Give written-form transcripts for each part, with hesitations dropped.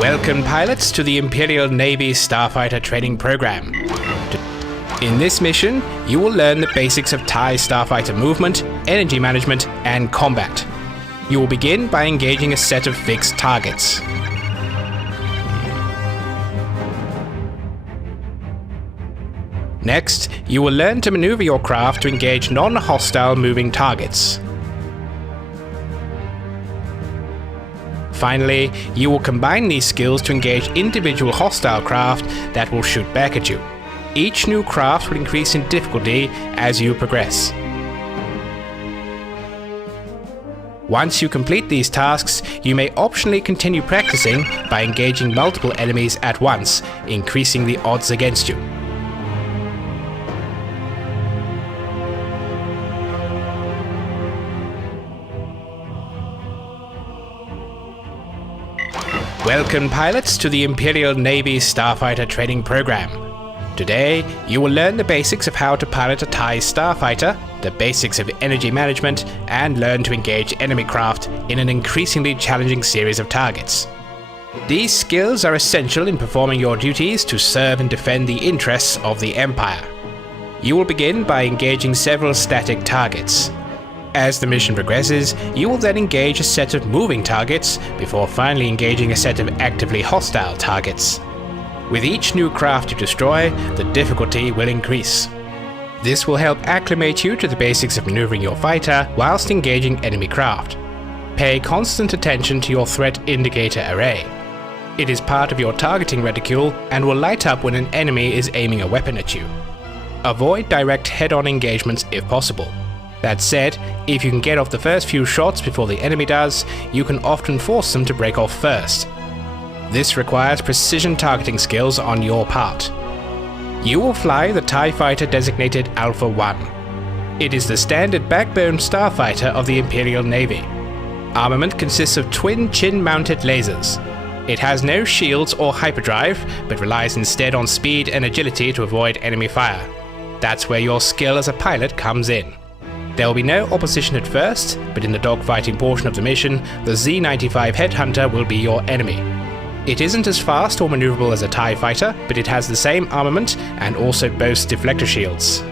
Welcome pilots to the Imperial Navy Starfighter Training Program. In this mission, you will learn the basics of TIE Starfighter movement, energy management, and combat. You will begin by engaging a set of fixed targets. Next, you will learn to maneuver your craft to engage non-hostile moving targets. Finally, you will combine these skills to engage individual hostile craft that will shoot back at you. Each new craft will increase in difficulty as you progress. Once you complete these tasks, you may optionally continue practicing by engaging multiple enemies at once, increasing the odds against you. Welcome pilots to the Imperial Navy Starfighter Training Program. Today, you will learn the basics of how to pilot a TIE Starfighter, the basics of energy management, and learn to engage enemy craft in an increasingly challenging series of targets. These skills are essential in performing your duties to serve and defend the interests of the Empire. You will begin by engaging several static targets. As the mission progresses, you will then engage a set of moving targets before finally engaging a set of actively hostile targets. With each new craft you destroy, the difficulty will increase. This will help acclimate you to the basics of maneuvering your fighter whilst engaging enemy craft. Pay constant attention to your threat indicator array. It is part of your targeting reticule and will light up when an enemy is aiming a weapon at you. Avoid direct head-on engagements if possible. That said, if you can get off the first few shots before the enemy does, you can often force them to break off first. This requires precision targeting skills on your part. You will fly the TIE Fighter designated Alpha 1. It is the standard backbone starfighter of the Imperial Navy. Armament consists of twin chin-mounted lasers. It has no shields or hyperdrive, but relies instead on speed and agility to avoid enemy fire. That's where your skill as a pilot comes in. There will be no opposition at first, but in the dogfighting portion of the mission, the Z-95 Headhunter will be your enemy. It isn't as fast or maneuverable as a TIE fighter, but it has the same armament and also boasts deflector shields.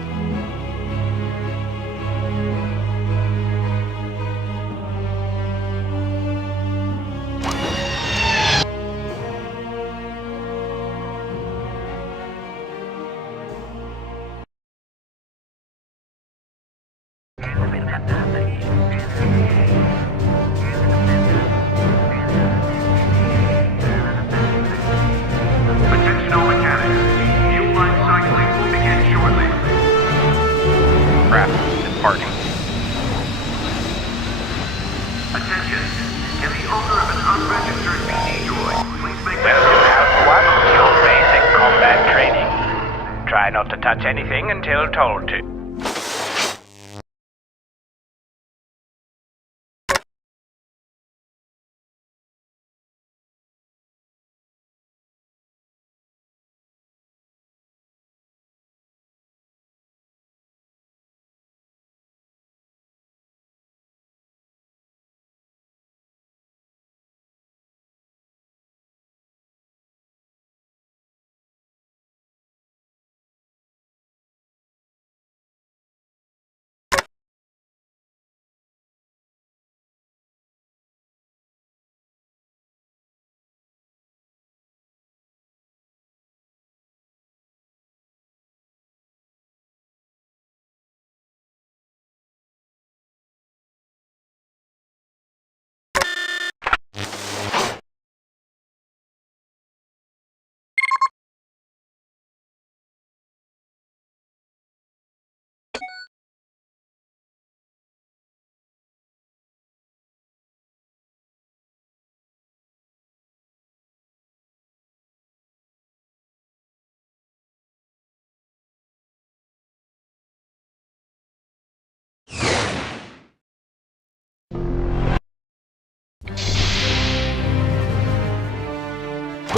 Attention! Can the owner of an unregistered BD droid please make Welcome, Alpha 1, to basic combat training. Try not to touch anything until told to.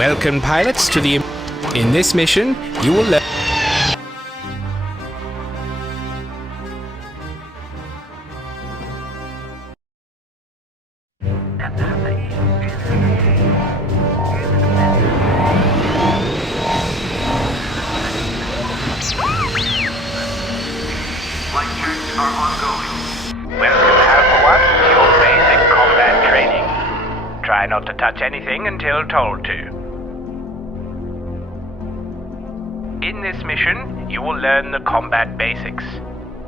Welcome, pilots, to the... In this mission, you will learn... Flight checks are ongoing. Welcome, Alpha 1, to your basic combat training. Try not to touch anything until told to. In this mission, you will learn the combat basics.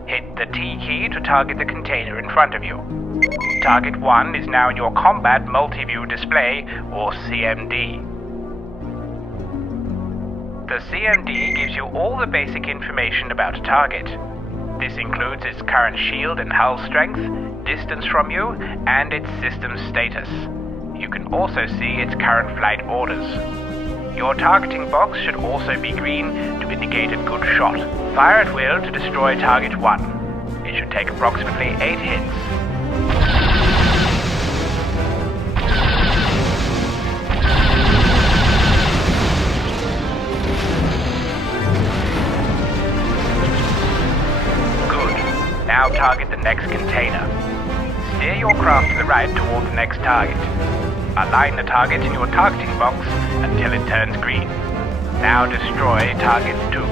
Hit the T key to target the container in front of you. Target 1 is now in your Combat Multi-View Display, or CMD. The CMD gives you all the basic information about a target. This includes its current shield and hull strength, distance from you, and its system status. You can also see its current flight orders. Your targeting box should also be green to indicate a good shot. Fire at will to destroy target 1. It should take approximately 8 hits. Good. Now target the next container. Steer your craft to the right toward the next target. Align the target in your targeting box until it turns green. Now destroy target 2.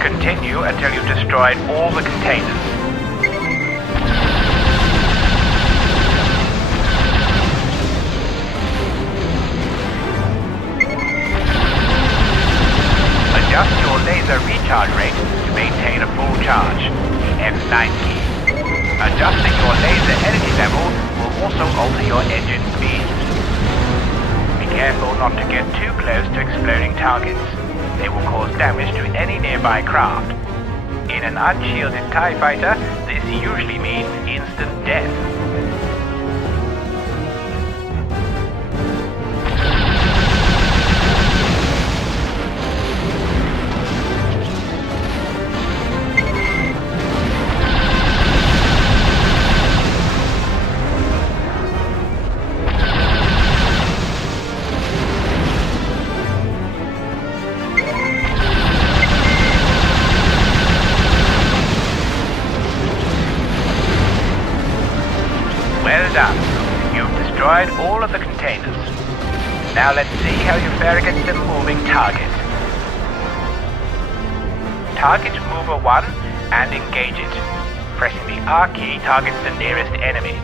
Continue until you've destroyed all the containers. Adjust your laser recharge rate to maintain a full charge, the F9 key. Adjusting your laser energy level will also alter your engine speed. Be careful not to get too close to exploding targets. They will cause damage to any nearby craft. In an unshielded TIE fighter, this usually means instant death. Well done. You've destroyed all of the containers. Now let's see how you fare against a moving target. Target Mover 1 and engage it. Pressing the R key targets the nearest enemy.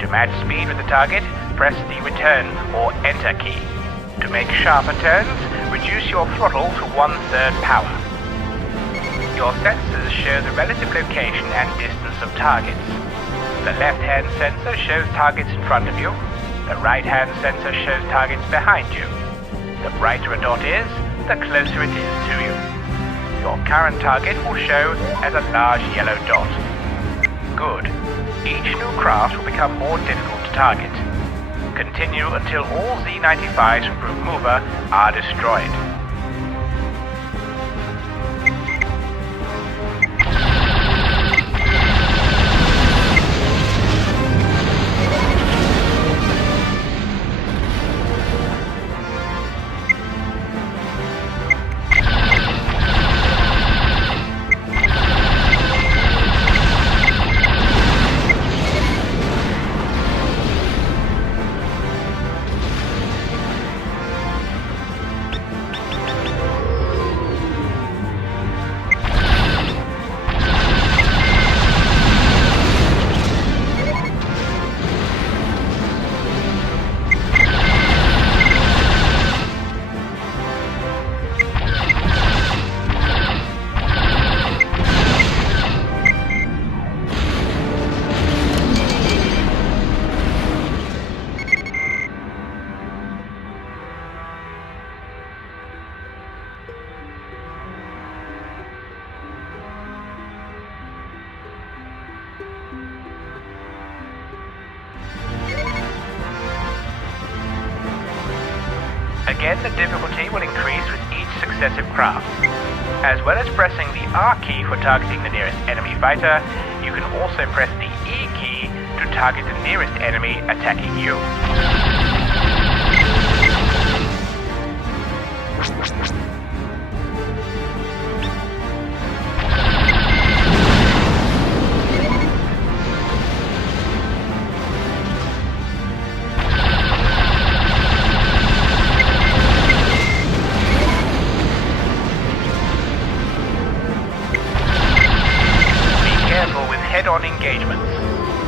To match speed with the target, press the Return or Enter key. To make sharper turns, reduce your throttle to 1/3 power. Your sensors show the relative location and distance of targets. The left-hand sensor shows targets in front of you. The right-hand sensor shows targets behind you. The brighter a dot is, the closer it is to you. Your current target will show as a large yellow dot. Good. Each new craft will become more difficult to target. Continue until all Z-95s from Group Mover are destroyed. Again, the difficulty will increase with each successive craft. As well as pressing the R key for targeting the nearest enemy fighter, you can also press the E key to target the nearest enemy attacking you. Head-on engagements.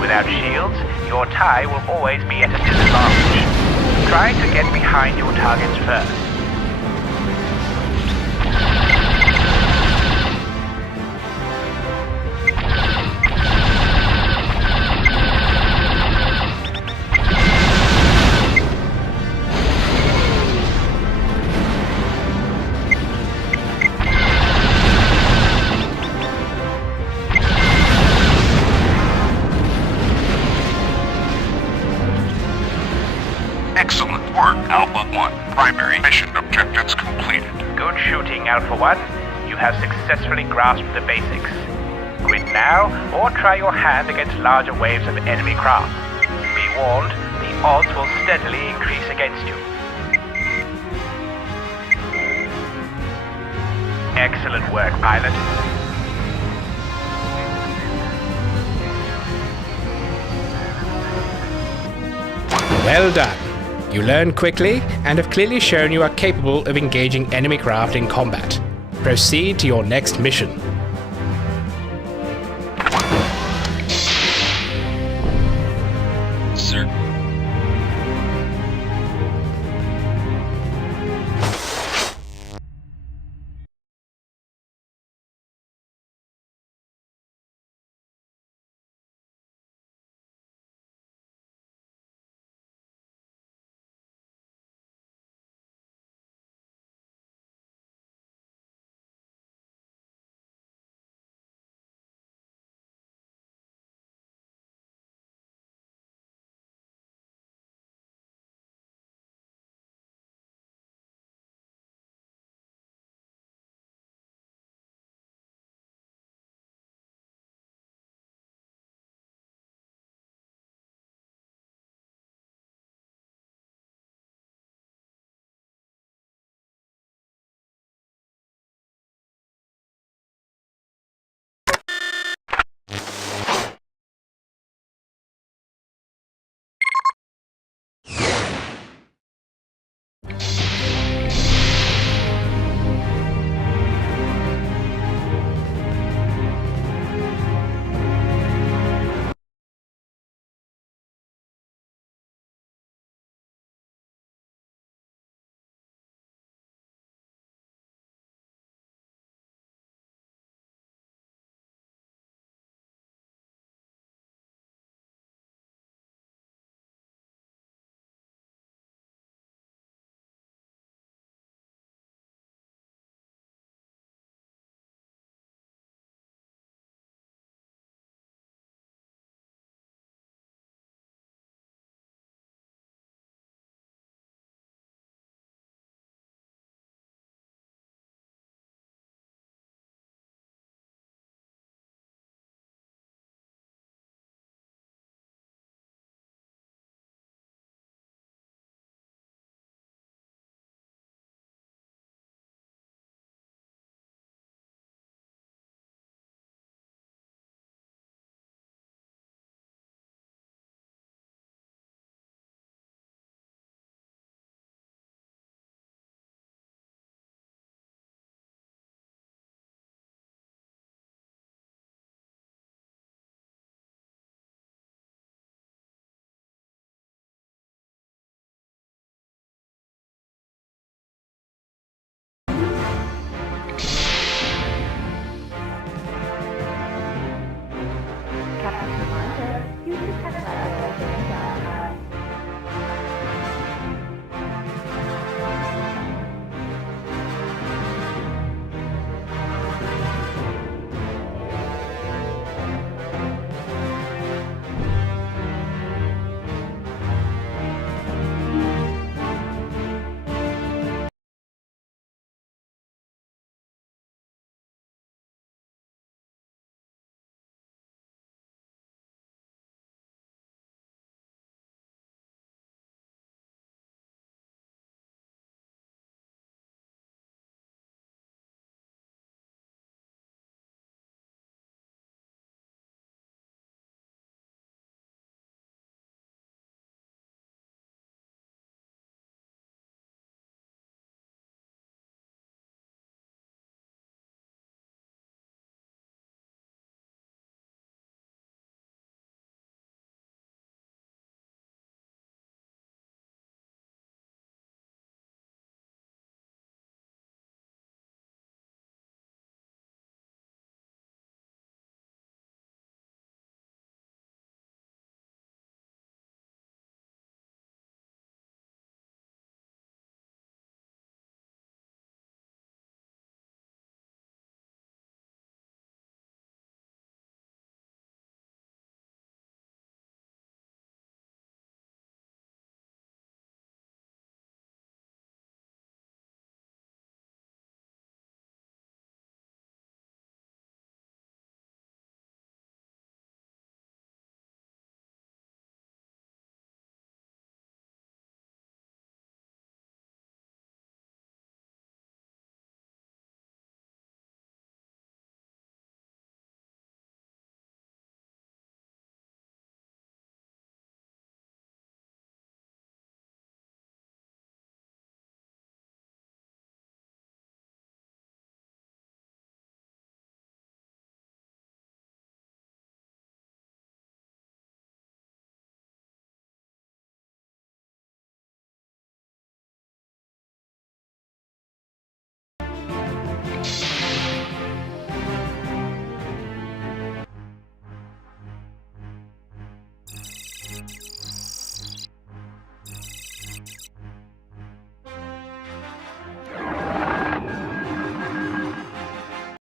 Without shields, your TIE will always be at a disadvantage. Try to get behind your targets first. Excellent work, Alpha 1. Primary mission objectives completed. Good shooting, Alpha 1. You have successfully grasped the basics. Quit now, or try your hand against larger waves of enemy craft. Be warned, the odds will steadily increase against you. Excellent work, pilot. Well done. You learned quickly and have clearly shown you are capable of engaging enemy craft in combat. Proceed to your next mission. Sir.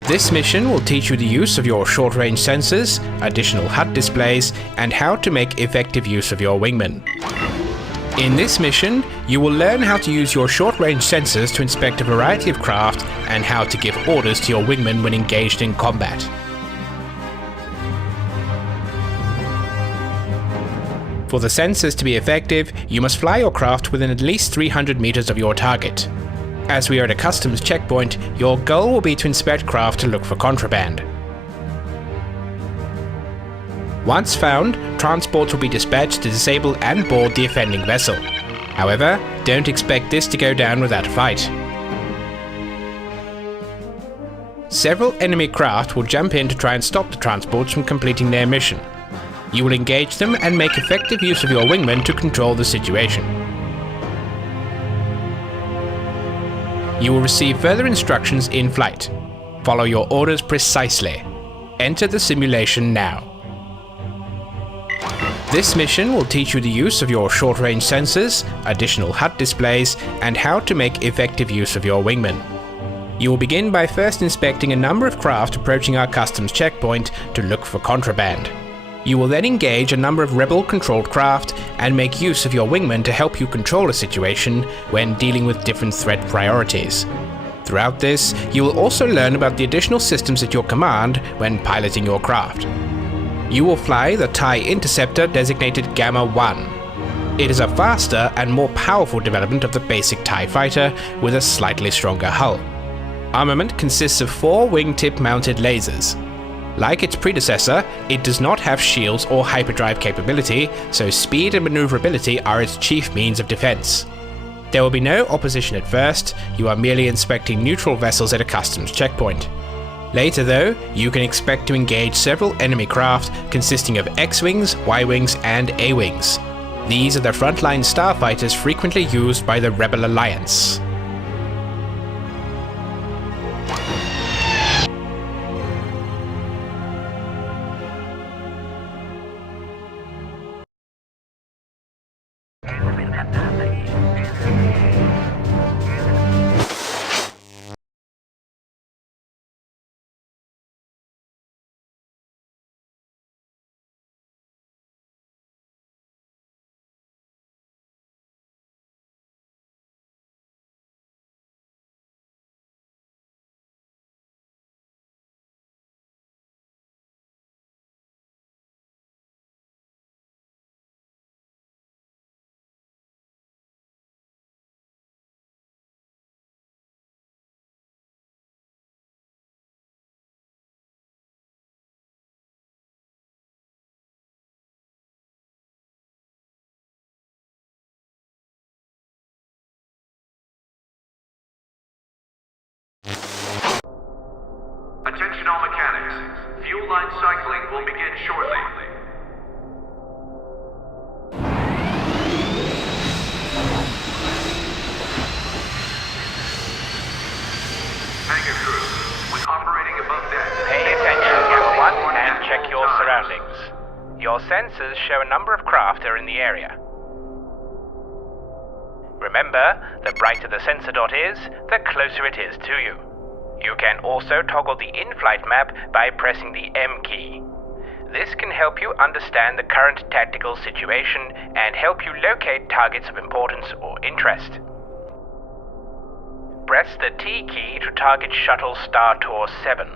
This mission will teach you the use of your short-range sensors, additional HUD displays, and how to make effective use of your wingman. In this mission, you will learn how to use your short-range sensors to inspect a variety of craft and how to give orders to your wingman when engaged in combat. For the sensors to be effective, you must fly your craft within at least 300 meters of your target. As we are at a customs checkpoint, your goal will be to inspect craft to look for contraband. Once found, transports will be dispatched to disable and board the offending vessel. However, don't expect this to go down without a fight. Several enemy craft will jump in to try and stop the transports from completing their mission. You will engage them and make effective use of your wingman to control the situation. You will receive further instructions in flight. Follow your orders precisely. Enter the simulation now. This mission will teach you the use of your short-range sensors, additional HUD displays, and how to make effective use of your wingman. You will begin by first inspecting a number of craft approaching our customs checkpoint to look for contraband. You will then engage a number of rebel-controlled craft and make use of your wingman to help you control a situation when dealing with different threat priorities. Throughout this, you will also learn about the additional systems at your command when piloting your craft. You will fly the TIE Interceptor designated Gamma 1. It is a faster and more powerful development of the basic TIE fighter with a slightly stronger hull. Armament consists of 4 wingtip-mounted lasers. Like its predecessor, it does not have shields or hyperdrive capability, so speed and maneuverability are its chief means of defense. There will be no opposition at first, you are merely inspecting neutral vessels at a customs checkpoint. Later though, you can expect to engage several enemy craft consisting of X-Wings, Y-Wings, and A-Wings. These are the frontline starfighters frequently used by the Rebel Alliance. Attention all mechanics. Fuel line cycling will begin shortly. Hangar crew, when operating above deck, Pay attention, Gamma 1, and check your surroundings. Your sensors show a number of craft are in the area. Remember, the brighter the sensor dot is, the closer it is to you. You can also toggle the in-flight map by pressing the M key. This can help you understand the current tactical situation and help you locate targets of importance or interest. Press the T key to target Shuttle Star Tour 7.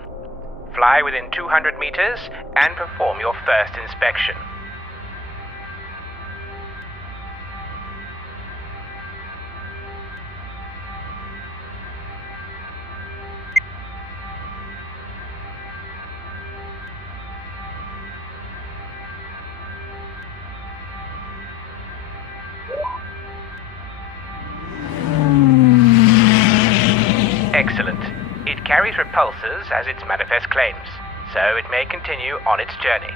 Fly within 200 meters and perform your first inspection. Excellent. It carries repulsors as its manifest claims, so it may continue on its journey.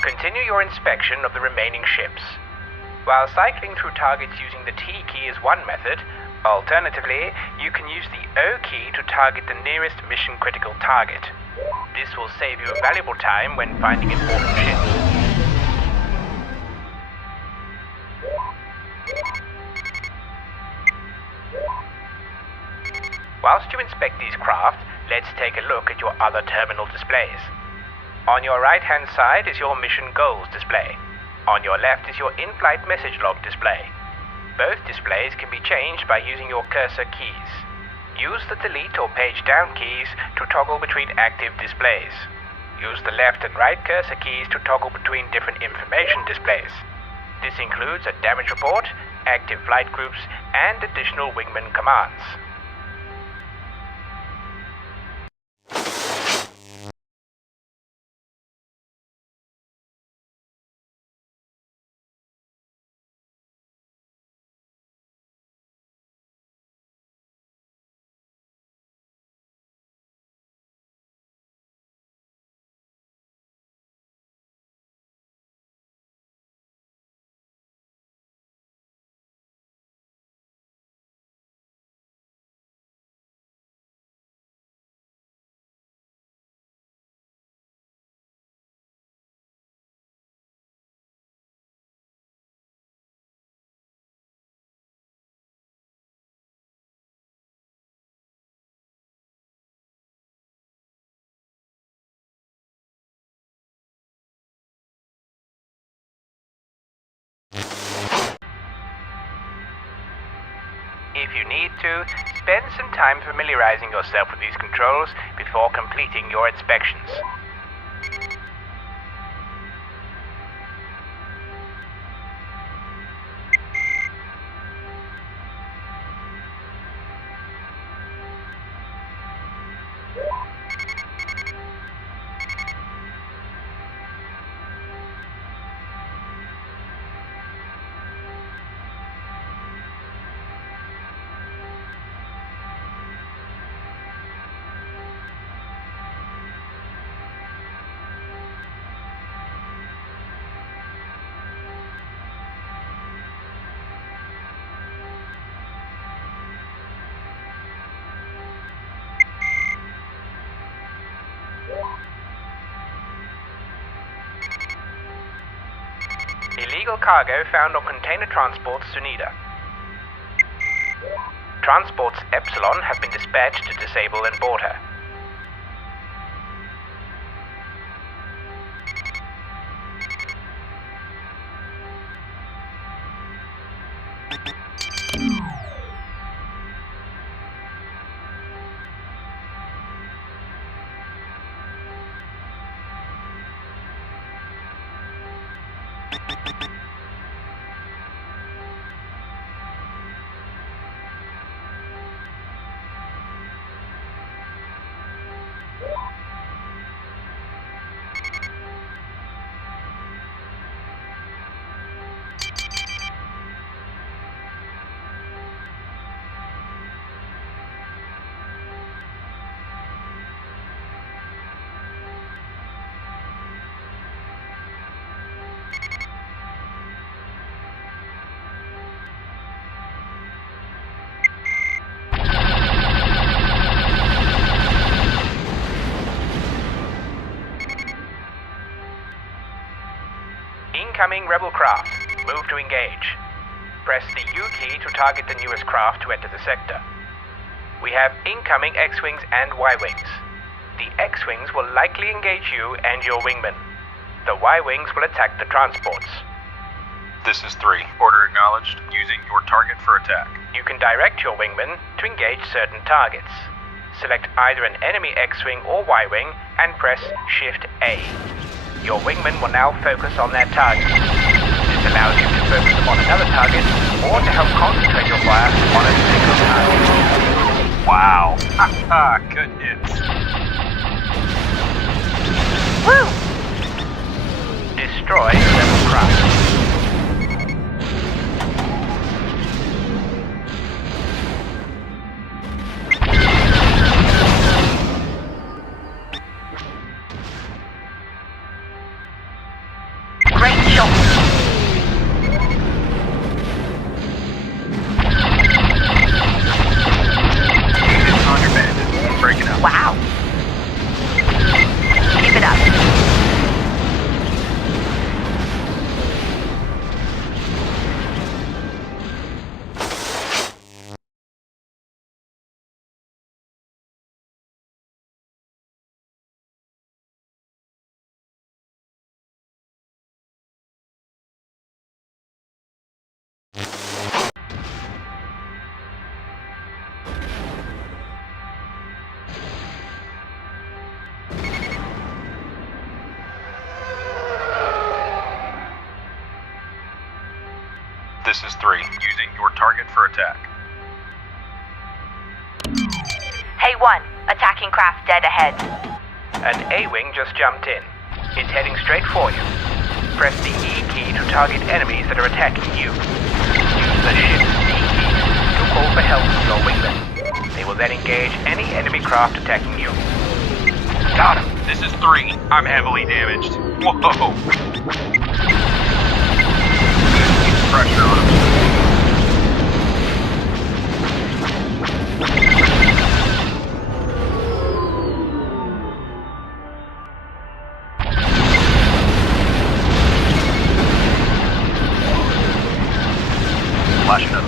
Continue your inspection of the remaining ships. While cycling through targets using the T key is one method, alternatively, you can use the O key to target the nearest mission-critical target. This will save you valuable time when finding important ships. Whilst you inspect these craft, Let's take a look at your other terminal displays. On your right-hand side is your mission goals display. On your left is your in-flight message log display. Both displays can be changed by using your cursor keys. Use the delete or page down keys to toggle between active displays. Use the left and right cursor keys to toggle between different information displays. This includes a damage report, active flight groups, and additional wingman commands. If you need to, spend some time familiarizing yourself with these controls before completing your inspections. Illegal cargo found on container transports Sunida. Transports Epsilon have been dispatched to disable and board her. Incoming rebel craft. Move to engage. Press the U key to target the newest craft to enter the sector. We have incoming X-Wings and Y-Wings. The X-Wings will likely engage you and your wingman. The Y-Wings will attack the transports. This is 3. Order acknowledged. Using your target for attack. You can direct your wingman to engage certain targets. Select either an enemy X-Wing or Y-Wing and press Shift A. Your wingman will now focus on their target. This allows you to focus them on another target or to help concentrate your fire on a single target. Wow. Haha, good hits. Woo! Destroy the rebel craft. Wow! Keep it up. This is 3. Using your target for attack. Hey 1, attacking craft dead ahead. An A-wing just jumped in. It's heading straight for you. Press the E key to target enemies that are attacking you. Use the ship's D key to call for help from your wingmen. They will then engage any enemy craft attacking you. Got him! This is 3. I'm heavily damaged. Whoa! Keep pressure on him. Flashing up.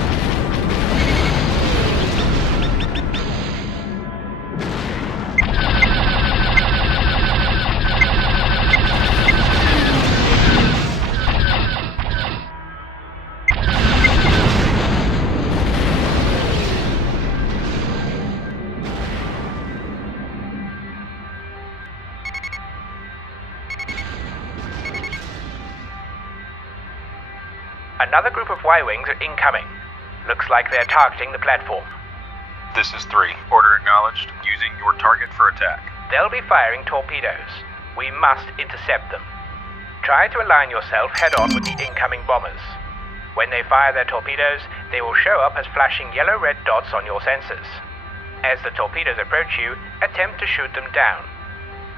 Another group of Y-wings are incoming. Looks like they're targeting the platform. This is 3. Order acknowledged. Using your target for attack. They'll be firing torpedoes. We must intercept them. Try to align yourself head-on with the incoming bombers. When they fire their torpedoes, they will show up as flashing yellow-red dots on your sensors. As the torpedoes approach you, attempt to shoot them down.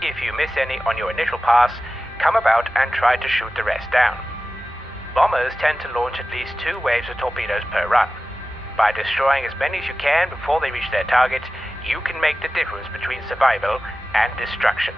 If you miss any on your initial pass, come about and try to shoot the rest down. Bombers tend to launch at least 2 waves of torpedoes per run. By destroying as many as you can before they reach their target, you can make the difference between survival and destruction.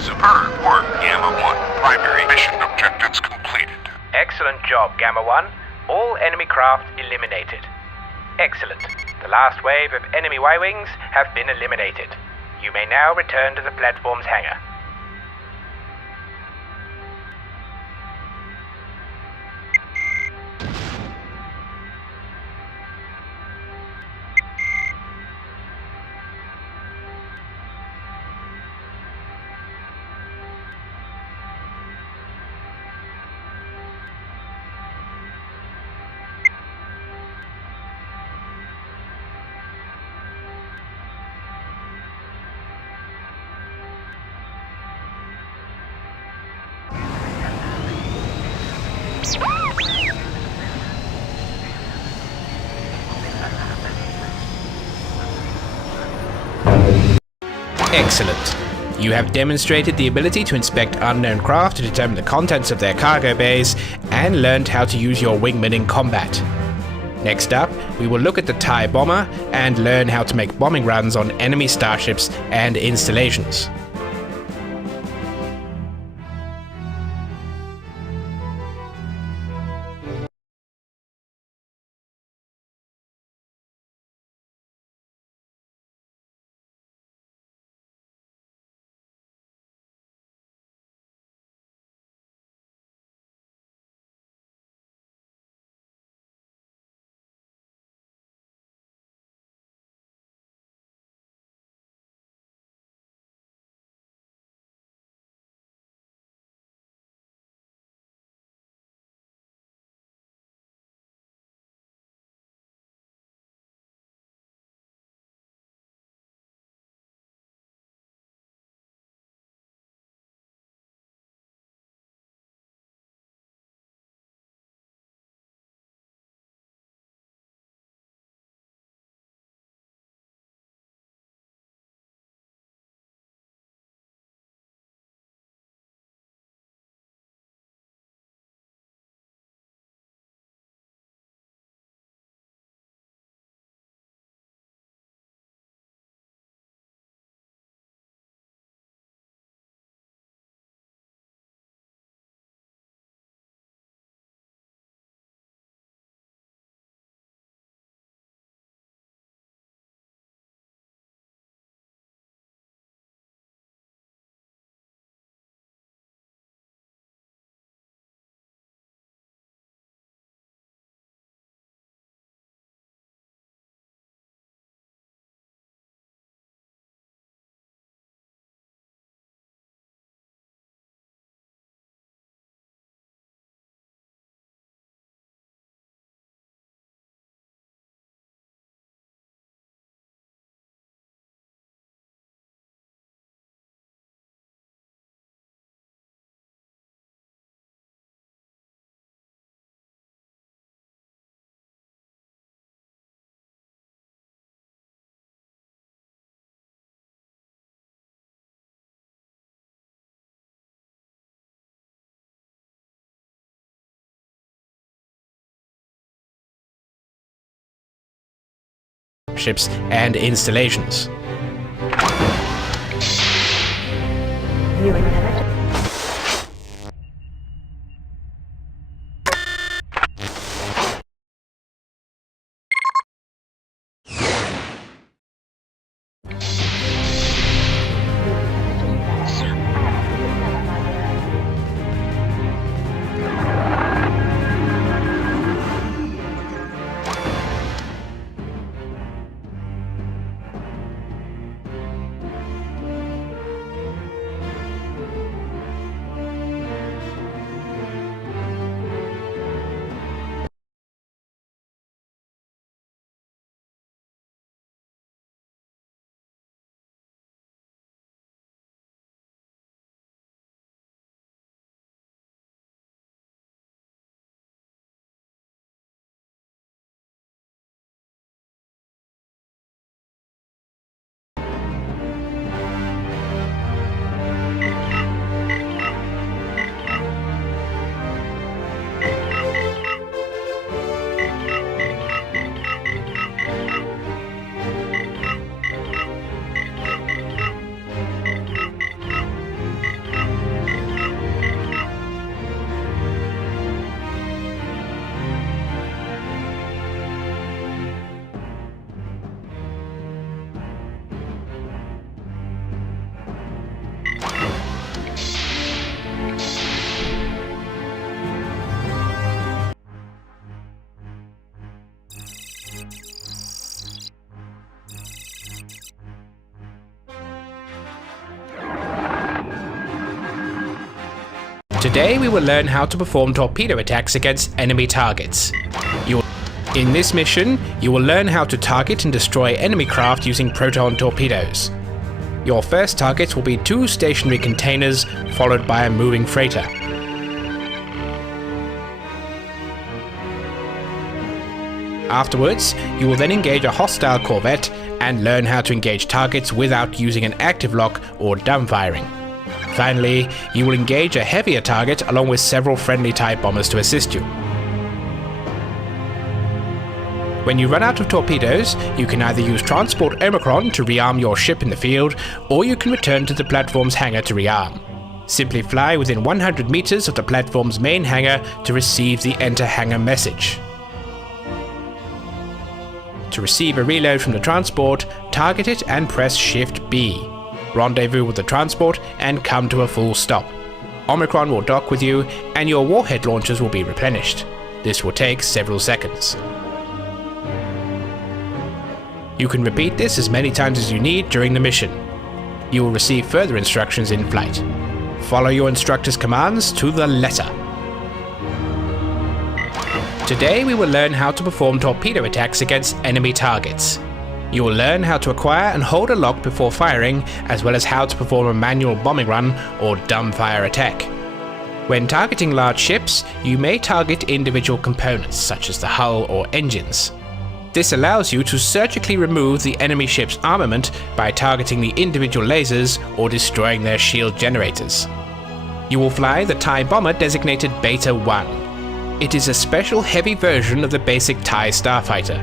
Superb work, Gamma 1. Primary mission objectives completed. Excellent job, Gamma 1. All enemy craft eliminated. Excellent. The last wave of enemy Y-wings have been eliminated. You may now return to the platform's hangar. Excellent. You have demonstrated the ability to inspect unknown craft to determine the contents of their cargo bays, and learned how to use your wingmen in combat. Next up, we will look at the TIE bomber and learn how to make bombing runs on enemy starships and installations. ships and installations. Today we will learn how to perform torpedo attacks against enemy targets. In this mission, you will learn how to target and destroy enemy craft using proton torpedoes. Your first targets will be 2 stationary containers, followed by a moving freighter. Afterwards, you will then engage a hostile corvette and learn how to engage targets without using an active lock or dumbfiring. Finally, you will engage a heavier target along with several friendly TIE bombers to assist you. When you run out of torpedoes, you can either use Transport Omicron to rearm your ship in the field, or you can return to the platform's hangar to rearm. Simply fly within 100 meters of the platform's main hangar to receive the Enter Hangar message. To receive a reload from the transport, target it and press Shift B. Rendezvous with the transport and come to a full stop. Omicron will dock with you and your warhead launchers will be replenished. This will take several seconds. You can repeat this as many times as you need during the mission. You will receive further instructions in flight. Follow your instructor's commands to the letter. Today we will learn how to perform torpedo attacks against enemy targets. You will learn how to acquire and hold a lock before firing, as well as how to perform a manual bombing run or dumbfire attack. When targeting large ships, you may target individual components, such as the hull or engines. This allows you to surgically remove the enemy ship's armament by targeting the individual lasers or destroying their shield generators. You will fly the TIE bomber designated Beta 1. It is a special heavy version of the basic TIE starfighter.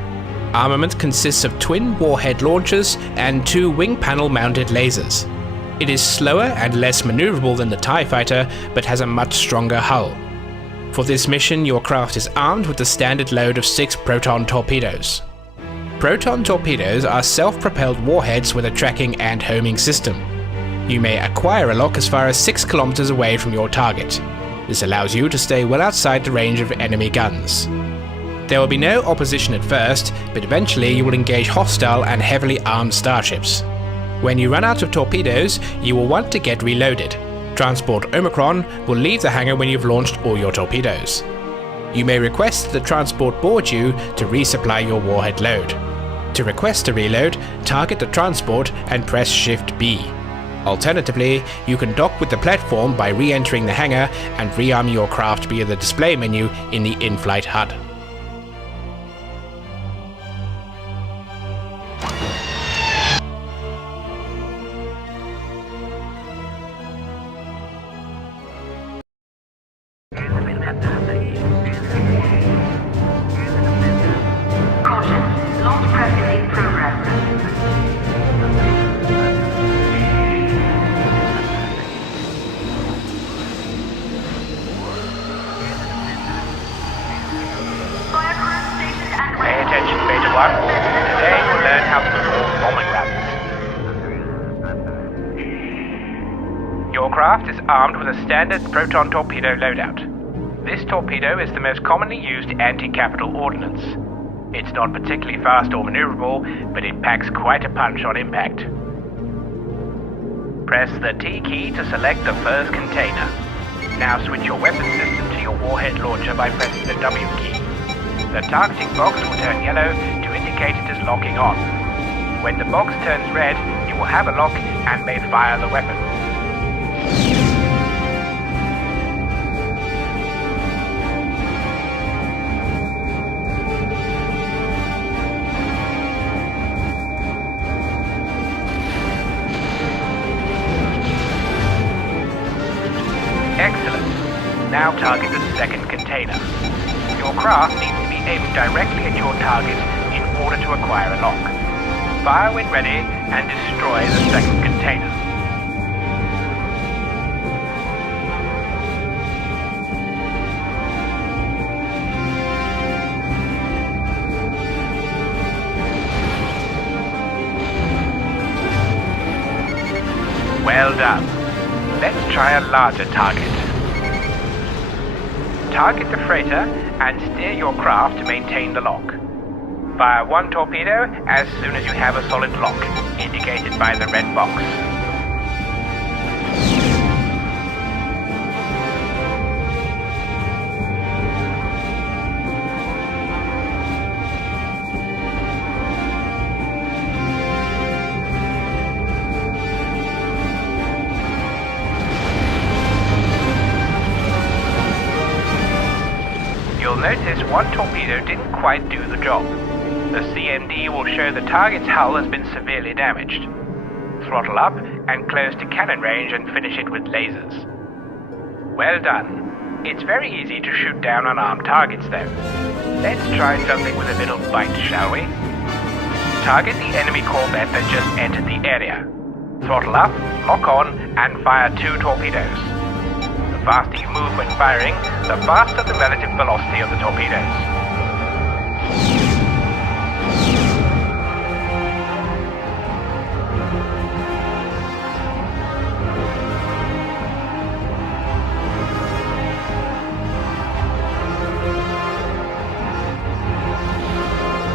Armament consists of twin warhead launchers and 2 wing panel mounted lasers. It is slower and less maneuverable than the TIE fighter, but has a much stronger hull. For this mission, your craft is armed with the standard load of 6 proton torpedoes. Proton torpedoes are self-propelled warheads with a tracking and homing system. You may acquire a lock as far as 6 kilometers away from your target. This allows you to stay well outside the range of enemy guns. There will be no opposition at first, but eventually you will engage hostile and heavily armed starships. When you run out of torpedoes, you will want to get reloaded. Transport Omicron will leave the hangar when you've launched all your torpedoes. You may request that the transport board you to resupply your warhead load. To request a reload, target the transport and press Shift B. Alternatively, you can dock with the platform by re-entering the hangar and rearm your craft via the display menu in the in-flight HUD. Caution, launch prep is in progress. Attention Beta 1. Today you'll learn how to perform bombing runs. Your craft is armed with a standard proton torpedo loadout. This torpedo is the most commonly used anti-capital ordnance. It's not particularly fast or maneuverable, but it packs quite a punch on impact. Press the T key to select the first container. Now switch your weapon system to your warhead launcher by pressing the W key. The targeting box will turn yellow to indicate it is locking on. When the box turns red, you will have a lock and may fire the weapon. Excellent. Now target the second container. Your craft needs to be aimed directly at your target in order to acquire a lock. Fire when ready and destroy the second container. Well done. Let's try a larger target. Target the freighter and steer your craft to maintain the lock. Fire one torpedo as soon as you have a solid lock, indicated by the red box. You'll notice one torpedo didn't quite do the job. The CMD will show the target's hull has been severely damaged. Throttle up and close to cannon range and finish it with lasers. Well done. It's very easy to shoot down unarmed targets though. Let's try something with a little bite, shall we? Target the enemy corvette that just entered the area. Throttle up, lock on, and fire 2 torpedoes. The faster you move when firing, the faster the relative velocity of the torpedoes.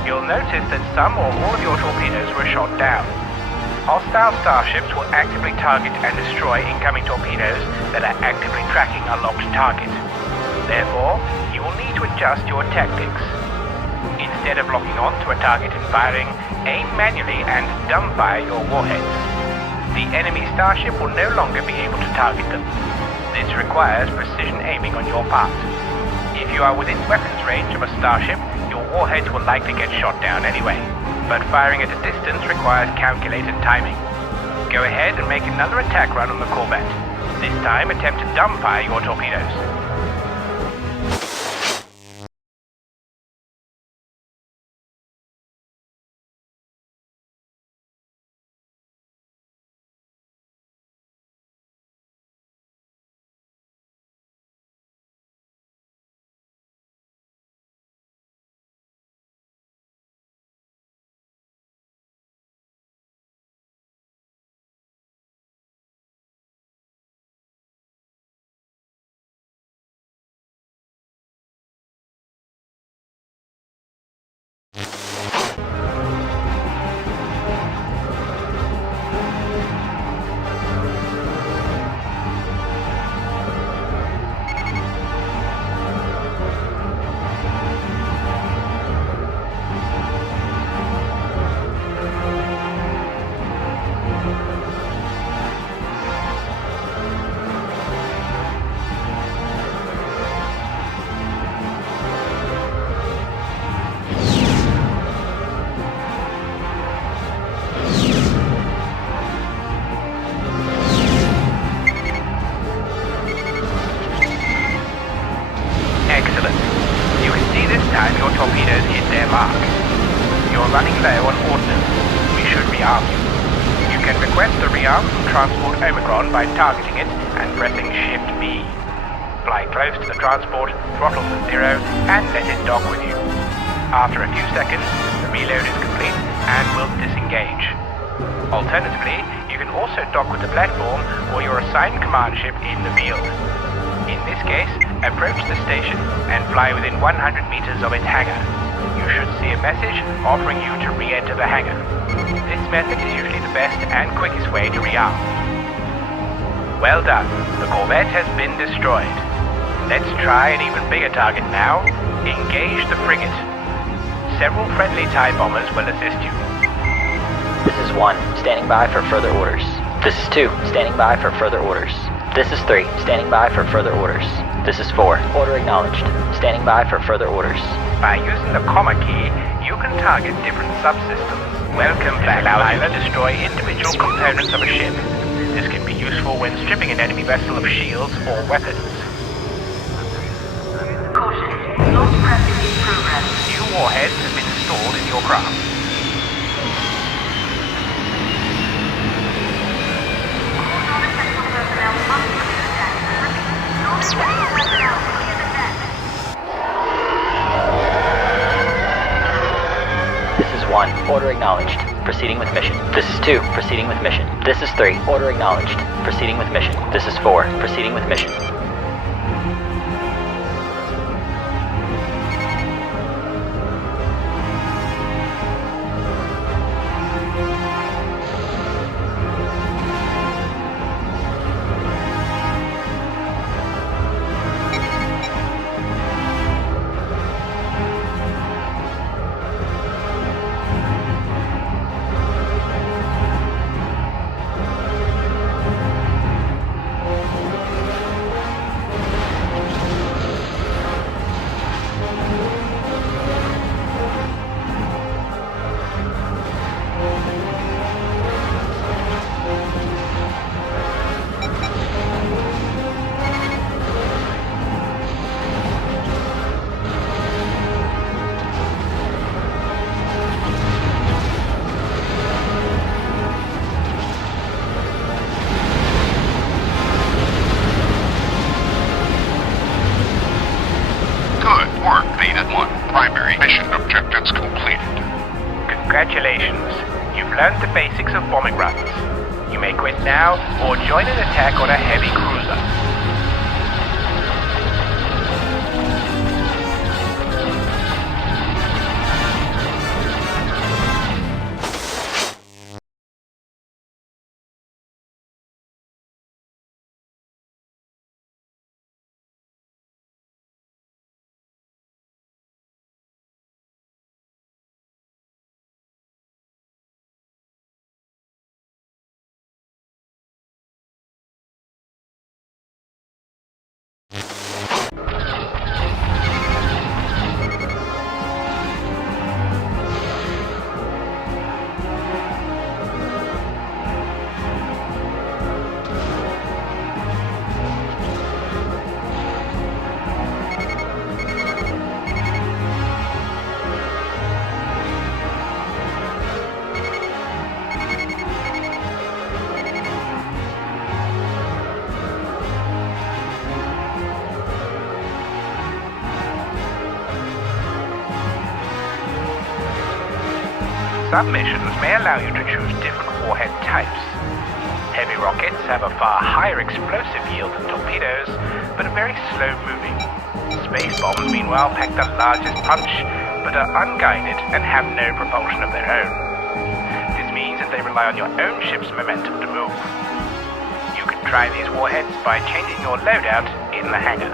You'll notice that some or all of your torpedoes were shot down. Hostile starships will actively target and destroy incoming torpedoes that are actively tracking a locked target. Therefore, you will need to adjust your tactics. Instead of locking on to a target and firing, aim manually and dumbfire your warheads. The enemy starship will no longer be able to target them. This requires precision aiming on your part. If you are within weapons range of a starship, your warheads will likely get shot down anyway. But firing at a distance requires calculated timing. Go ahead and make another attack run on the corvette. This time attempt to dumbfire your torpedoes. your torpedoes hit their mark. You're running low on ordnance. We should rearm you. You can request a rearm from Transport Omicron by targeting it and pressing Shift B. Fly close to the transport, throttle to 0, and let it dock with you. After a few seconds, the reload is complete and will disengage. Alternatively, you can also dock with the platform or your assigned command ship in the field. In this case, approach the station and fly within 100 meters of its hangar. You should see a message offering you to re-enter the hangar. This method is usually the best and quickest way to rearm. Well done, the Corvette has been destroyed. Let's try an even bigger target now. Engage the frigate. Several friendly TIE bombers will assist you. This is 1, standing by for further orders. This is 2, standing by for further orders. This is 3, standing by for further orders. This is 4, order acknowledged. Standing by for further orders. By using the comma key, you can target different subsystems. Welcome back, pilot. Destroy individual components of a ship. This can be useful when stripping an enemy vessel of shields or weapons. Caution. Launch prep is in progress. New warheads have been installed in your craft. This is 1, order acknowledged. Proceeding with mission. This is 2, proceeding with mission. This is 3, order acknowledged. Proceeding with mission. This is 4, proceeding with mission. Primary mission objectives completed. Congratulations. You've learned the basics of bombing runs. You may quit now or join an attack on a heavy cruiser. Submissions may allow you to choose different warhead types. Heavy rockets have a far higher explosive yield than torpedoes, but are very slow-moving. Space bombs, meanwhile, pack the largest punch, but are unguided and have no propulsion of their own. This means that they rely on your own ship's momentum to move. You can try these warheads by changing your loadout in the hangar.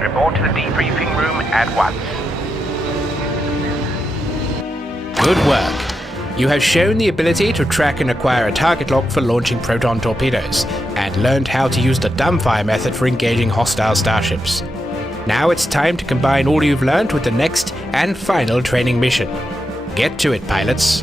Report to the debriefing room at once. Good work. You have shown the ability to track and acquire a target lock for launching proton torpedoes, and learned how to use the dumbfire method for engaging hostile starships. Now it's time to combine all you've learned with the next and final training mission. Get to it, pilots.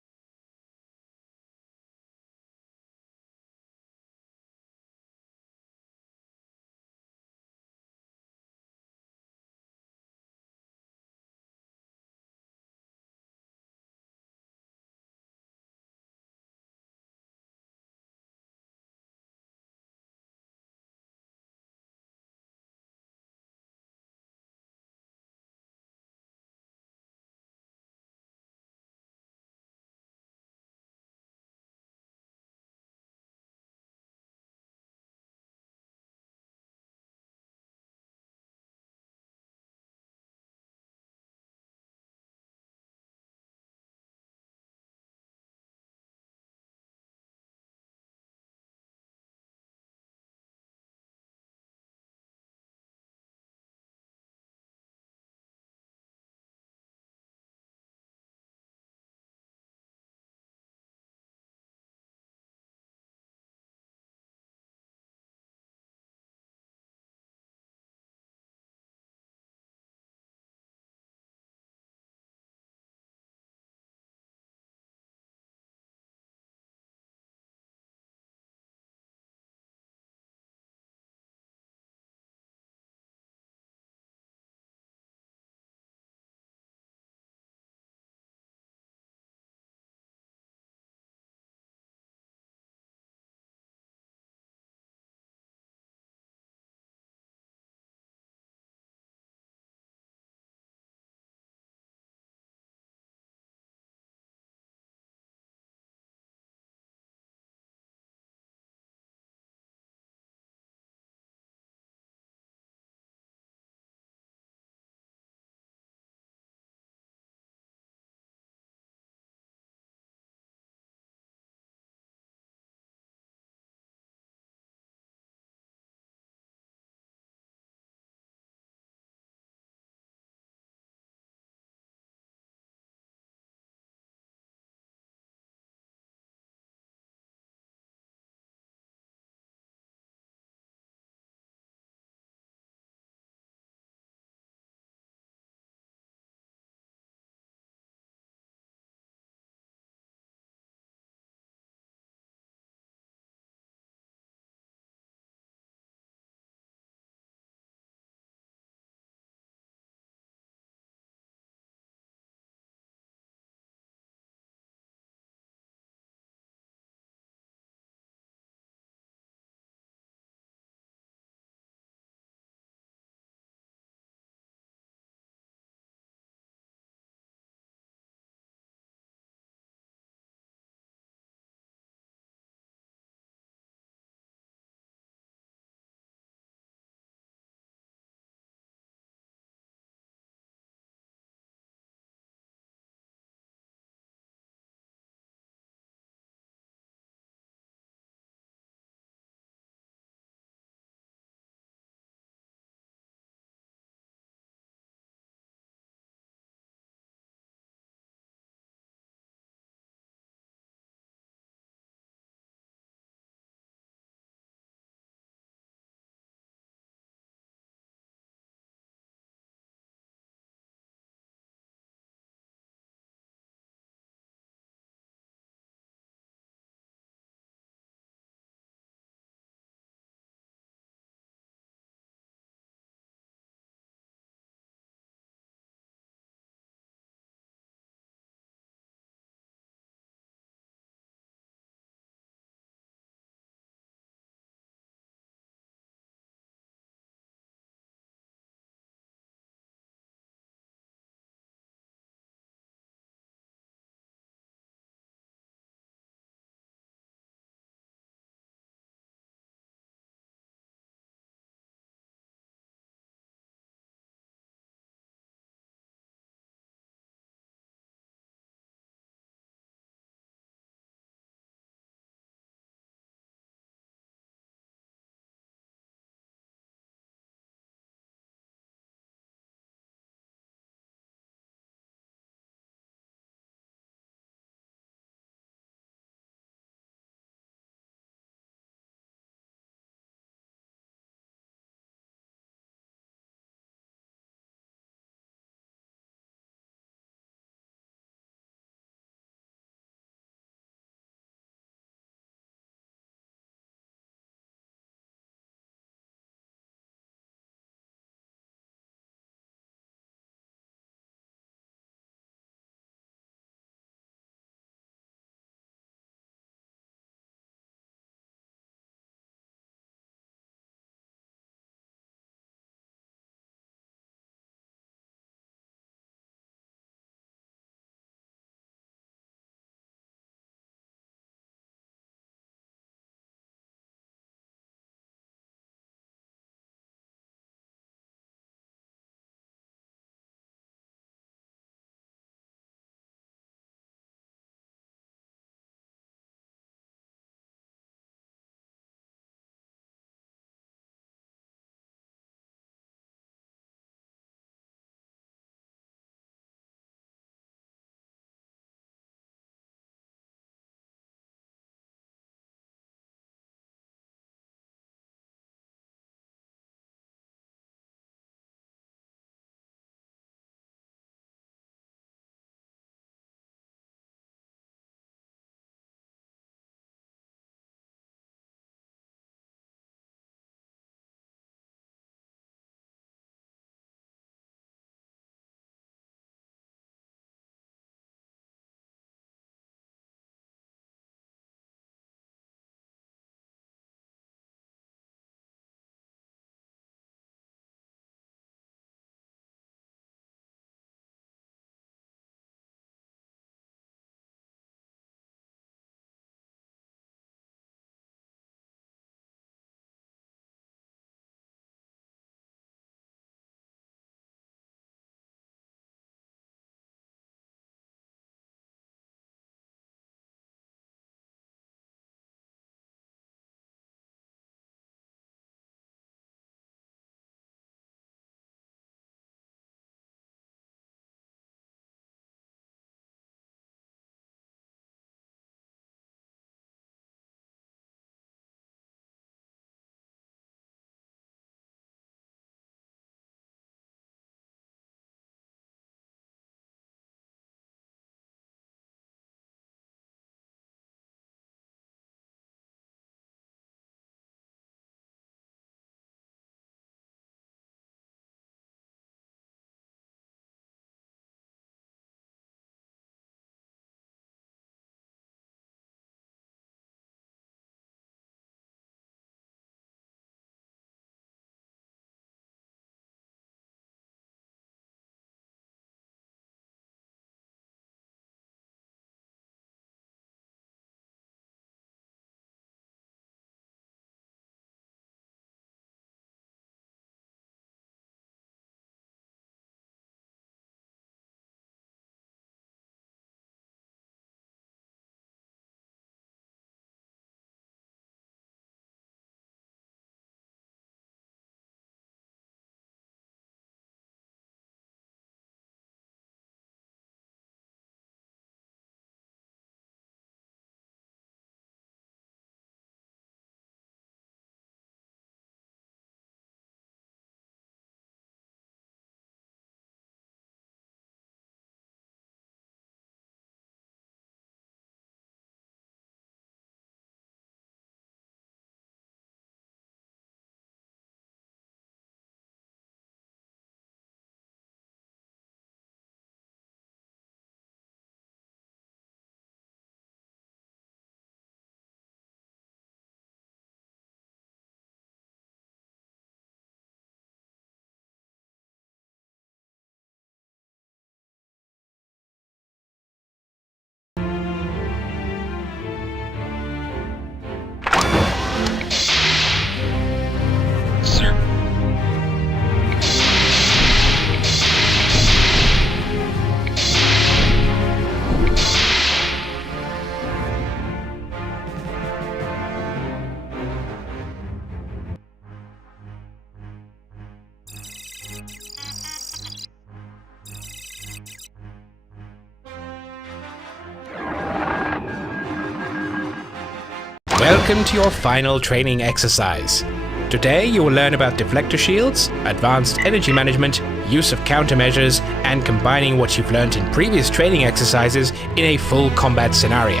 Welcome to your final training exercise. Today you will learn about deflector shields, advanced energy management, use of countermeasures, and combining what you've learned in previous training exercises in a full combat scenario.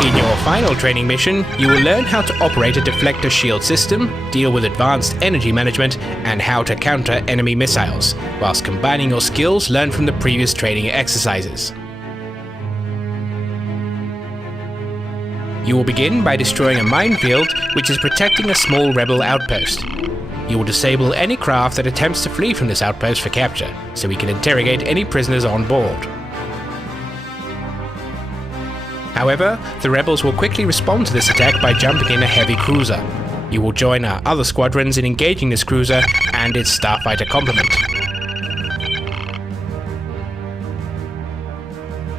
In your final training mission, you will learn how to operate a deflector shield system, deal with advanced energy management, and how to counter enemy missiles, whilst combining your skills learned from the previous training exercises. You will begin by destroying a minefield which is protecting a small rebel outpost. You will disable any craft that attempts to flee from this outpost for capture, so we can interrogate any prisoners on board. However, the rebels will quickly respond to this attack by jumping in a heavy cruiser. You will join our other squadrons in engaging this cruiser and its starfighter complement.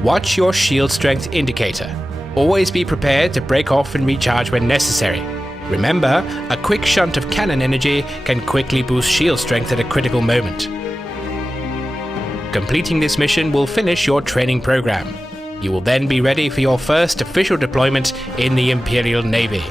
Watch your shield strength indicator. Always be prepared to break off and recharge when necessary. Remember, a quick shunt of cannon energy can quickly boost shield strength at a critical moment. Completing this mission will finish your training program. You will then be ready for your first official deployment in the Imperial Navy.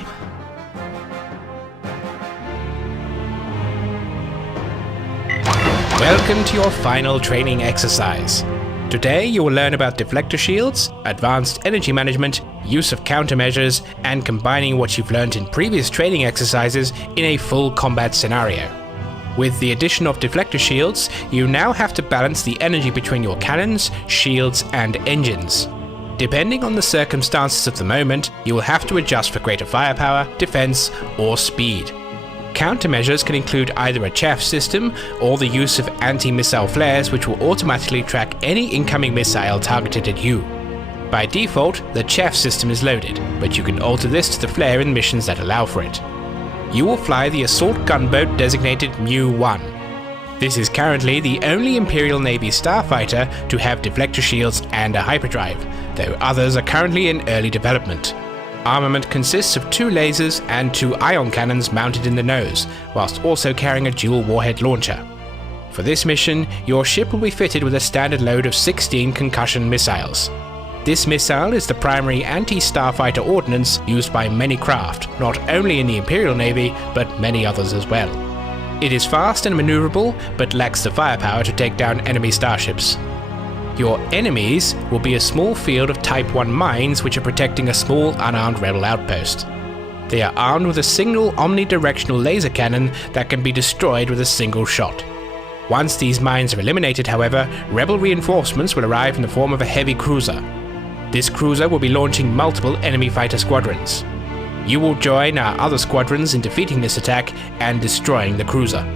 Welcome to your final training exercise. Today you will learn about deflector shields, advanced energy management, use of countermeasures, and combining what you've learned in previous training exercises in a full combat scenario. With the addition of deflector shields, you now have to balance the energy between your cannons, shields, and engines. Depending on the circumstances of the moment, you will have to adjust for greater firepower, defense, or speed. Countermeasures can include either a chaff system or the use of anti-missile flares, which will automatically track any incoming missile targeted at you. By default, the chaff system is loaded, but you can alter this to the flare in missions that allow for it. You will fly the assault gunboat designated Mu-1. This is currently the only Imperial Navy starfighter to have deflector shields and a hyperdrive, though others are currently in early development. Armament consists of 2 lasers and 2 ion cannons mounted in the nose, whilst also carrying a dual warhead launcher. For this mission, your ship will be fitted with a standard load of 16 concussion missiles. This missile is the primary anti-starfighter ordnance used by many craft, not only in the Imperial Navy, but many others as well. It is fast and maneuverable, but lacks the firepower to take down enemy starships. Your enemies will be a small field of Type 1 mines which are protecting a small unarmed rebel outpost. They are armed with a single omnidirectional laser cannon that can be destroyed with a single shot. Once these mines are eliminated, however, rebel reinforcements will arrive in the form of a heavy cruiser. This cruiser will be launching multiple enemy fighter squadrons. You will join our other squadrons in defeating this attack and destroying the cruiser.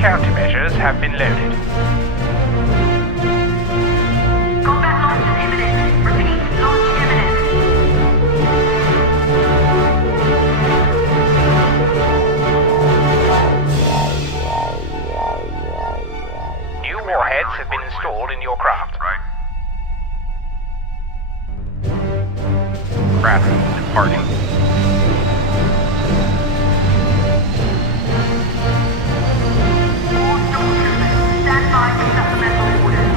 Countermeasures have been loaded. Combat launch is imminent. Repeat, launch imminent. New warheads have been installed in your craft. Right. Craft departing. Stand by for supplemental orders.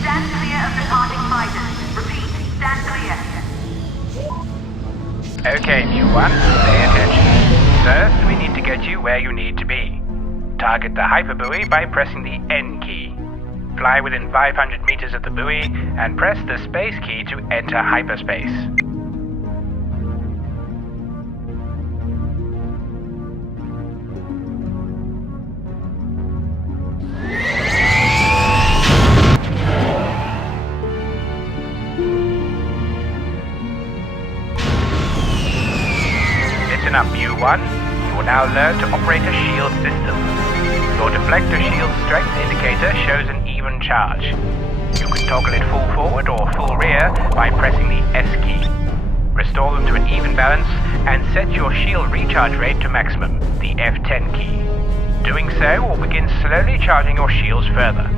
Stand clear of departing fighters. Repeat, stand clear. Okay, Mu-1, pay attention. First, we need to get you where you need to be. Target the hyperbuoy by pressing the N key. Fly within 500 meters of the buoy and press the space key to enter hyperspace. Listen up, Mu-1. You will now learn to operate a shield system. Your deflector shield strength indicator shows an even charge. You can toggle it full forward or full rear by pressing the S key. Restore them to an even balance and set your shield recharge rate to maximum, the F10 key. Doing so will begin slowly charging your shields further.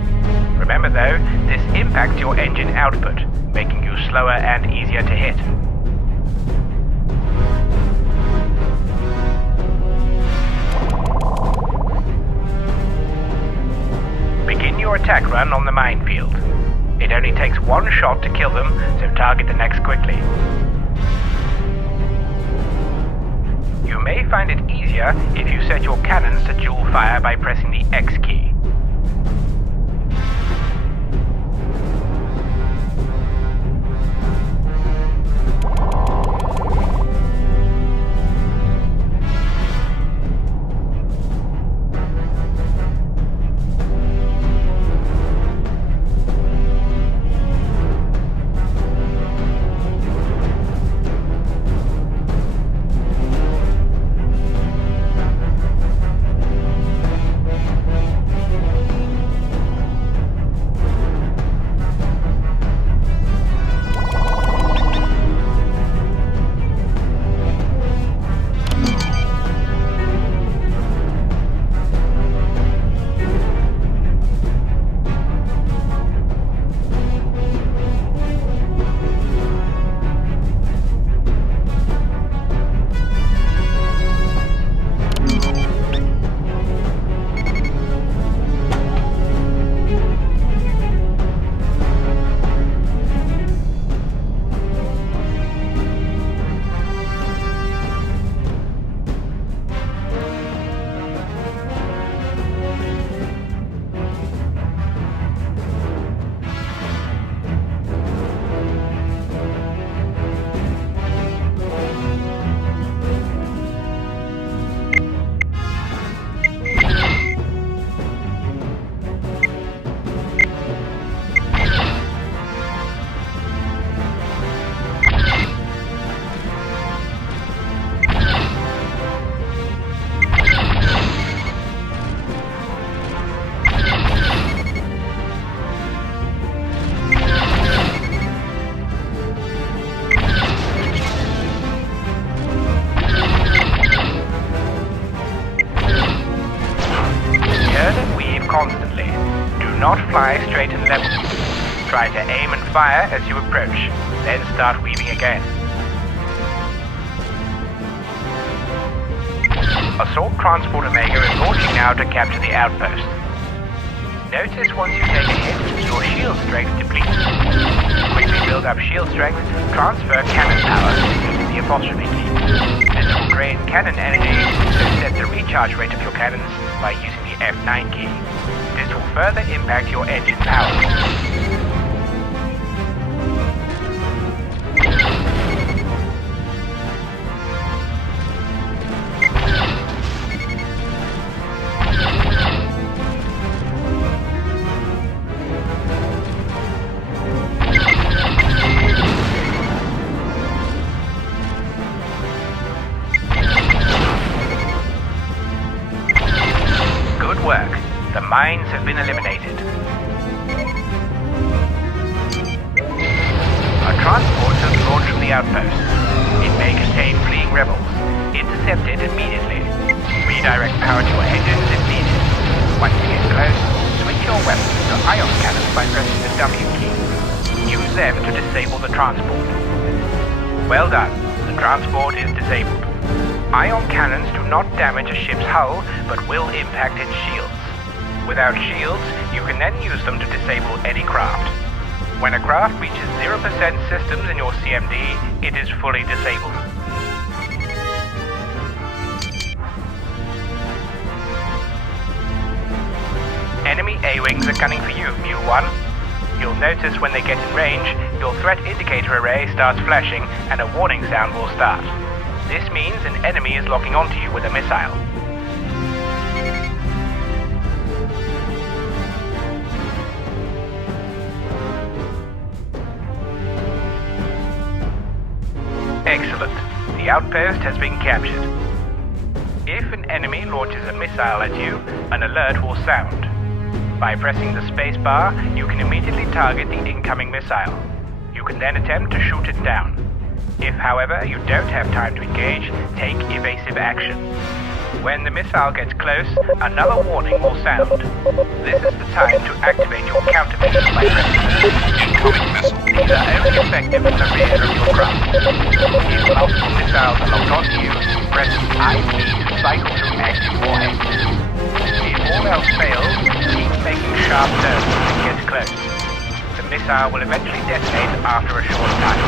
Remember though, this impacts your engine output, making you slower and easier to hit. Begin your attack run on the minefield. It only takes one shot to kill them, so target the next quickly. You may find it easier if you set your cannons to dual fire by pressing the X key. Constantly. Do not fly straight and level. Try to aim and fire as you approach, then start weaving again. Assault Transport Omega is launching now to capture the outpost. Notice once you take a hit, your shield strength depletes. Quickly build up shield strength, transfer cannon power using the apostrophe key. This will drain cannon energy, so set the recharge rate of your cannons by using the F9 key. This will further impact your engine power. Good work. The mines have been eliminated. A transport has launched from the outpost. It may contain fleeing rebels. Intercept it immediately. Redirect power to your engines if needed. Once you get close, switch your weapons to ion cannons by pressing the W key. Use them to disable the transport. Well done. The transport is disabled. Ion cannons do not damage a ship's hull, but will impact its shields. Without shields, you can then use them to disable any craft. When a craft reaches 0% systems in your CMD, it is fully disabled. Enemy A-Wings are gunning for you, Mu 1. You'll notice when they get in range, your threat indicator array starts flashing and a warning sound will start. This means an enemy is locking onto you with a missile. Excellent. The outpost has been captured. If an enemy launches a missile at you, an alert will sound. By pressing the space bar, you can immediately target the incoming missile. You can then attempt to shoot it down. If, however, you don't have time to engage, take evasive action. When the missile gets close, another warning will sound. This is the time to activate your countermeasures by pressing incoming missile. These are only effective in the rear of your craft. If multiple missiles are locked onto you, press the I key to cycle through active warheads. If all else fails, keep making sharp turns when it gets close. The missile will eventually detonate after a short time.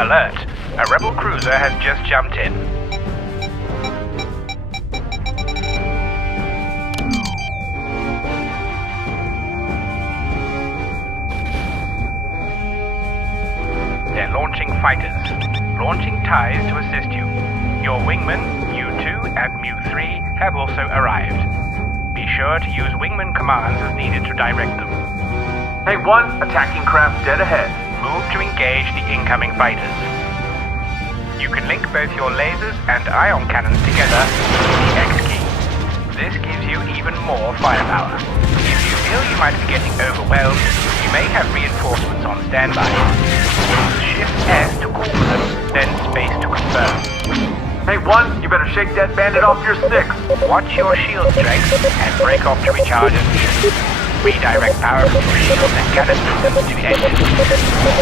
Alert! A rebel cruiser has just jumped in. They're launching fighters. Launching TIEs to assist you. Your wingmen, Mu-2 and Mu-3, have also arrived. Be sure to use wingman commands as needed to direct them. Hey, 1, attacking craft dead ahead. Move to engage the incoming fighters. You can link both your lasers and ion cannons together with the X key. This gives you even more firepower. If you feel you might be getting overwhelmed, you may have reinforcements on standby. Shift S to call for them, then space to confirm. Hey, 1, you better shake that bandit off your sticks. Watch your shield strength and break off to recharge as needed. Redirect power from your shield and cannon systems to the engine.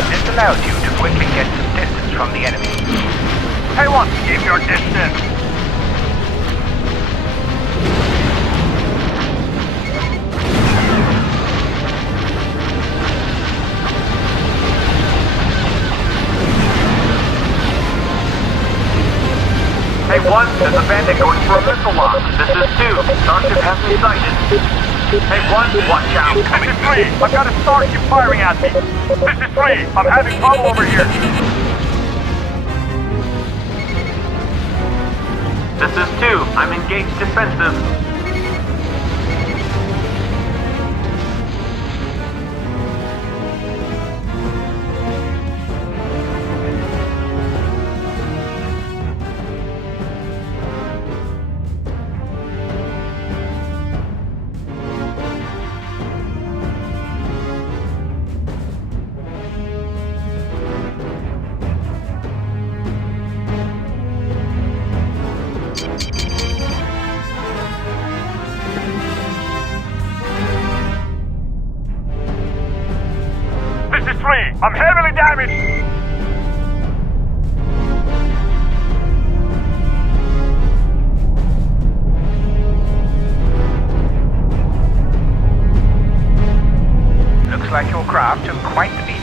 This allows you to quickly get some distance from the enemy. Hey, 1, keep your distance. Hey, 1, there's a bandit going for a missile launch. This is 2. Starship has me sighted. Hey, 1, watch out. This is 3. I've got a starship firing at me. This is 3. I'm having trouble over here. This is 2. I'm engaged defensive. I'm heavily damaged! Looks like your craft took quite the beating.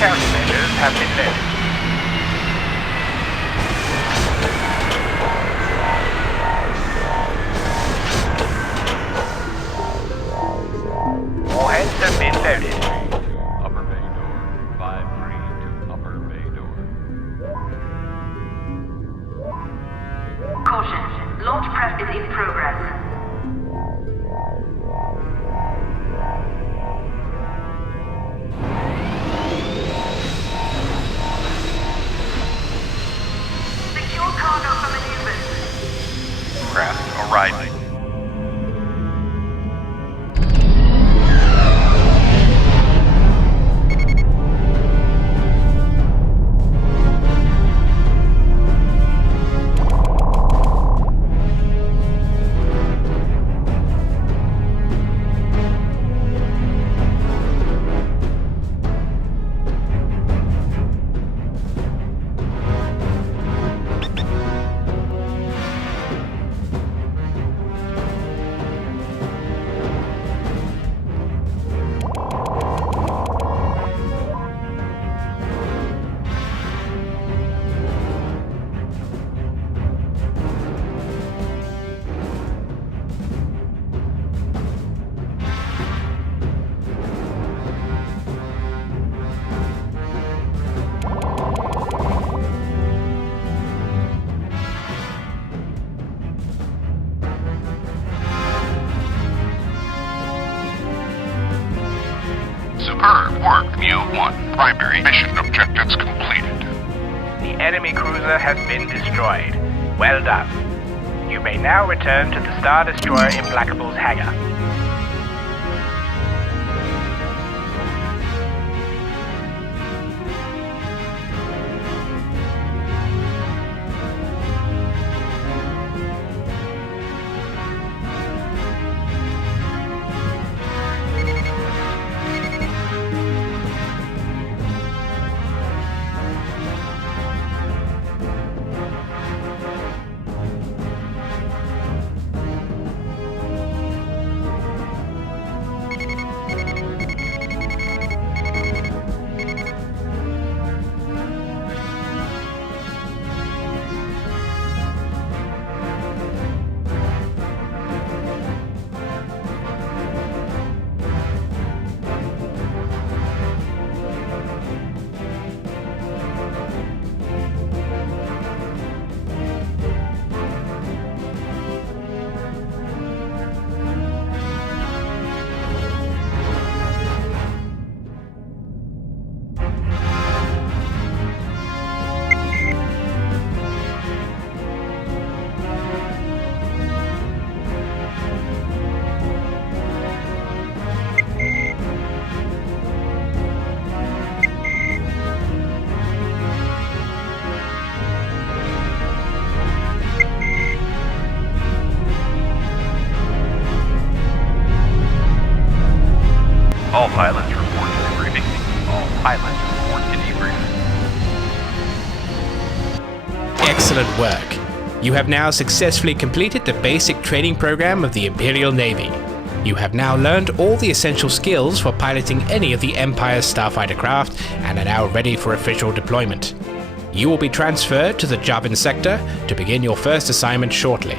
Countermeasures have been loaded. Warheads have been loaded. Upper bay door. 5-3 to upper bay door. Caution. Launch prep is in progress. Superb work, Mu-1. Primary mission objectives completed. The enemy cruiser has been destroyed. Well done. You may now return to the Star Destroyer Implacable's hangar. All pilots report to debriefing. All pilots report to debriefing. Excellent work. You have now successfully completed the basic training program of the Imperial Navy. You have now learned all the essential skills for piloting any of the Empire's starfighter craft and are now ready for official deployment. You will be transferred to the Jabin sector to begin your first assignment shortly.